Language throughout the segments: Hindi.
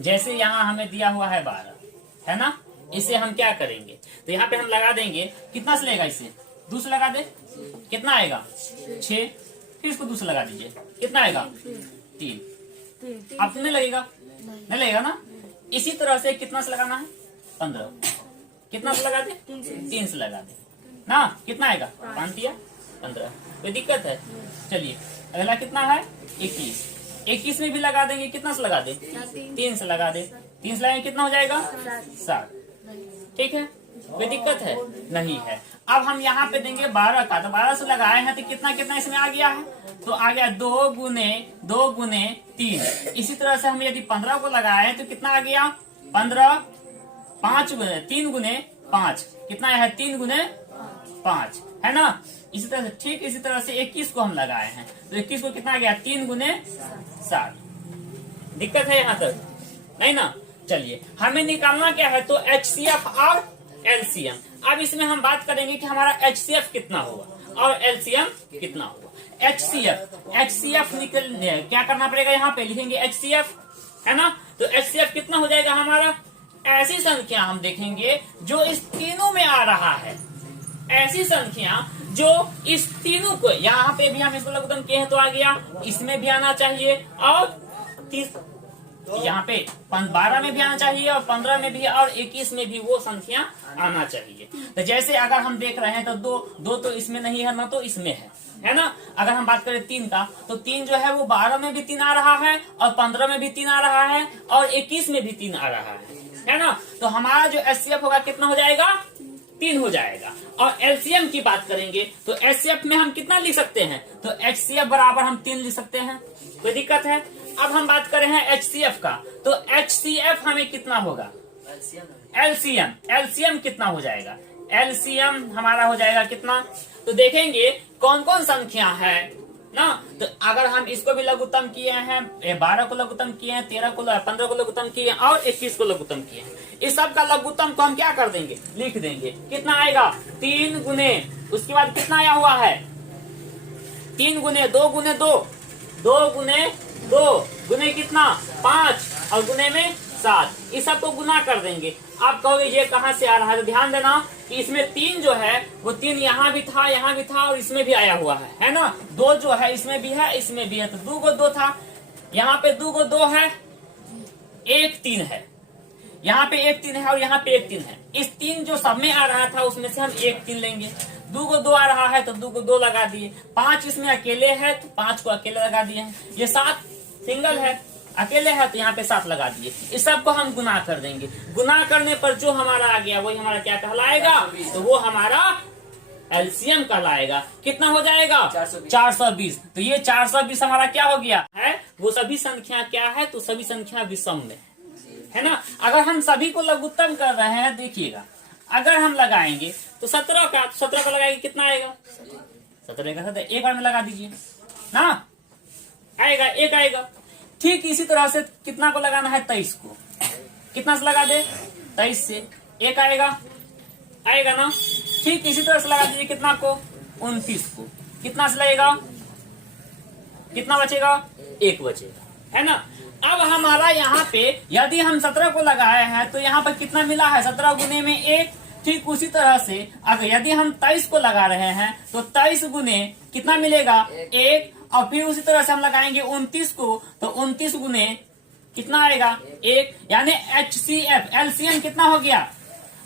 जैसे यहाँ हमें दिया हुआ है 12, है ना। इसे हम क्या करेंगे, तो यहाँ पे हम लगा देंगे, कितना से लेगा, इसे 2 से लगा दे, कितना आएगा 6, फिर इसको 2 से लगा दीजिए, कितना आएगा 3। अब नहीं लगेगा, नहीं लगेगा ना। इसी तरह से कितना से लगाना है 15, कितना से लगा दे 3 से लगा दे ना, कितना आएगा 5 या 15, कोई दिक्कत है। चलिए अगला कितना है 21, 21 में भी लगा देंगे, कितना से लगा दे 3 से लगा दे, 3 से लगाएंगे कितना हो जाएगा 7, ठीक है, कोई दिक्कत है नहीं है। अब हम यहाँ पे देंगे 12 का, तो 12 से लगाए हैं तो कितना कितना इसमें आ गया है, तो आ गया 2 गुने 3। इसी तरह से हम यदि 15 को लगाए तो कितना आ गया 15, 3 गुने 5, कितना है 3 गुने 5, है ना। इसी तरह से ठीक इसी तरह से 21 को हम लगाए हैं, तो 21 को कितना आ गया 3 गुने 7। दिक्कत है यहाँ तक नहीं ना। चलिए हमें निकालना क्या है, तो HCF और LCM। अब इसमें हम बात करेंगे कि हमारा HCF कितना हुआ और LCM कितना हुआ। HCF निकलने क्या करना पड़ेगा, यहाँ पे लिखेंगे HCF, है ना। तो HCF कितना हो जाएगा हमारा, ऐसी संख्या हम देखेंगे जो इस तीनों में आ रहा है, ऐसी संख्या जो इस तीनों को, यहाँ पे भी हम इसको लघुत्तम किए हैं तो आ गया, इसमें भी आना चाहिए और यहाँ पे 12 में भी आना चाहिए और 15 में भी और 21 में भी वो संख्या आना चाहिए। तो जैसे अगर हम देख रहे हैं तो दो तो इसमें नहीं है, ना तो इसमें है ना। अगर हम बात करें 3 का, तो 3 जो है वो 12 में भी 3 आ रहा है और 15 में भी 3 आ रहा है और 21 में भी 3 आ रहा है ना। तो हमारा जो HCF होगा कितना हो जाएगा 3 हो जाएगा। और LCM की बात करेंगे तो HCF में हम कितना लिख सकते हैं, तो HCF बराबर हम 3 लिख सकते हैं, कोई दिक्कत है। अब हम बात करें हैं HCF का, तो HCF हमें कितना होगा, LCM कितना हो जाएगा, LCM हमारा हो जाएगा कितना, तो देखेंगे कौन कौन संख्या है ना। तो अगर हम इसको भी लघुत्तम किए हैं, 12 को लघुत्तम किए हैं, 15 को लघुत्तम किए हैं और 21 को लघुत्तम किए हैं, इस सब का लघुत्तम को हम क्या कर देंगे, लिख देंगे। कितना आएगा 3 गुने, उसके बाद कितना आया हुआ है 3 गुने 2 गुने 2, 2 गुने 2 गुने कितना 5 और गुने में 7, इस सब को गुना कर देंगे। आप कहोगे ये कहाँ से आ रहा है, तो ध्यान देना कि इसमें 3 जो है वो 3 यहाँ भी था और इसमें भी आया हुआ है ना। 2 जो है इसमें भी है, इसमें भी है, तो 2 को 2 था, यहाँ पे 2 को 2 है, 1 3 है, यहाँ पे 1 3 है और यहाँ पे 1 3 है। इस 3 जो सब में आ रहा था उसमें से हम 1 3 लेंगे। 2 को 2 आ रहा है तो 2 को 2 लगा दिए। 5 इसमें अकेले है तो 5 को अकेले लगा दिए हैं। ये 7 सिंगल है, अकेले है तो यहाँ पे 7 लगा दिए। इस सब को हम गुना कर देंगे। गुना करने पर जो हमारा आ गया वही हमारा क्या कहलाएगा, तो वो हमारा LCM कहलाएगा। कितना हो जाएगा 420। तो ये 420 हमारा क्या हो गया है, वो सभी संख्या क्या है, तो सभी संख्या विषम में है ना। अगर हम सभी को लघुत्तम कर रहे हैं, देखिएगा अगर हम लगाएंगे तो 17 का, 17 का लगाएंगे कितना आएगा 17 का 17, एक बार में लगा दीजिए ना, आएगा 1 आएगा। ठीक इसी तरह से कितना को लगाना है 23 को, कितना से लगा दे 23 से 1 आएगा ना। ठीक इसी तरह से लगा दीजिए कितना को 29 को, कितना से लगेगा, कितना बचेगा 1 बचेगा, है ना। अब हमारा यहाँ पे यदि हम 17 को लगाए हैं तो यहाँ पर कितना मिला है 17 गुने में 1। ठीक उसी तरह से अगर यदि हम 23 को लगा रहे हैं तो 23 गुने कितना मिलेगा 1, और फिर उसी तरह से हम लगाएंगे 29 को तो 29 गुने कितना आएगा 1, यानी HCF LCM कितना हो गया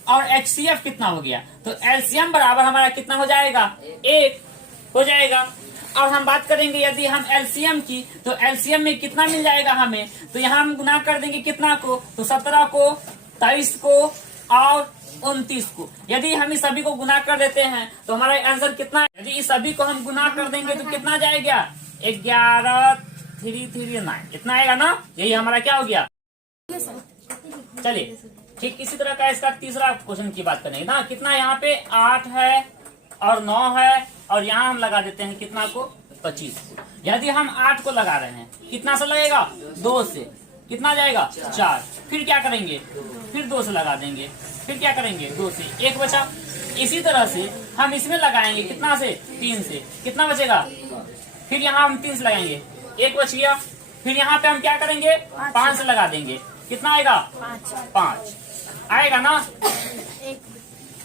और HCF कितना हो गया, तो LCM बराबर हमारा कितना हो जाएगा 1 हो जाएगा। और हम बात करेंगे यदि हम LCM की, तो LCM में कितना मिल जाएगा हमें, तो यहाँ हम गुना कर देंगे कितना को, तो 17 को 23 को और 29 को। यदि हम इस सभी को गुना कर देते हैं तो हमारा आंसर कितना है, यदि इस सभी को हम गुना कर देंगे तो कितना जाएगा 11 3 3 9, इतना आएगा ना। यही हमारा क्या हो गया। चलिए ठीक इसी तरह का इसका तीसरा क्वेश्चन की बात करेंगे ना। कितना यहाँ पे 8 है और 9 है और यहाँ हम लगा देते हैं कितना को 25। यदि हम 8 को लगा रहे हैं कितना से लगेगा 2 से, कितना जाएगा 4, फिर क्या करेंगे फिर 2 से लगा देंगे, फिर क्या करेंगे 2 से 1 बचा। इसी तरह से हम इसमें लगाएंगे कितना से 3 से, कितना बचेगा, फिर यहाँ हम 3 से लगाएंगे 1 बच गया। फिर यहाँ पे हम क्या करेंगे 5 से लगा देंगे, कितना आएगा? 5 आएगा ना।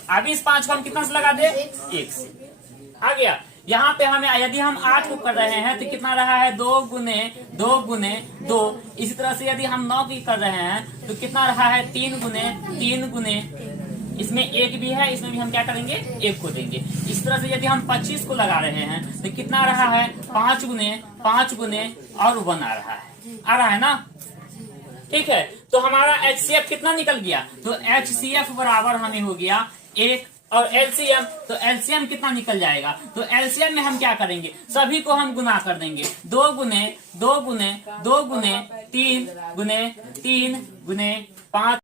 अभी इस 5 को हम कितना से लगा दे? 1 से आ गया। यहाँ पे हमें यदि हम 8 को कर रहे हैं तो कितना रहा है? 2 गुने 2 गुने 2। इसी तरह से यदि हम 9 की कर रहे हैं तो कितना रहा है? 3 गुने 3 गुने, इसमें 1 भी है, इसमें भी हम क्या करेंगे? 1 को देंगे। इस तरह से यदि हम 25 को लगा रहे हैं तो कितना रहा है? 5 गुने 5 गुने और 1 आ रहा है ना। ठीक है, तो हमारा HCF कितना निकल गया? तो HCF बराबर हमें हो गया 1। और LCM, तो LCM कितना निकल जाएगा? तो LCM में हम क्या करेंगे? सभी को हम गुना कर देंगे। 2 गुने 2 गुने 2 गुने 3 गुने 3 गुने 5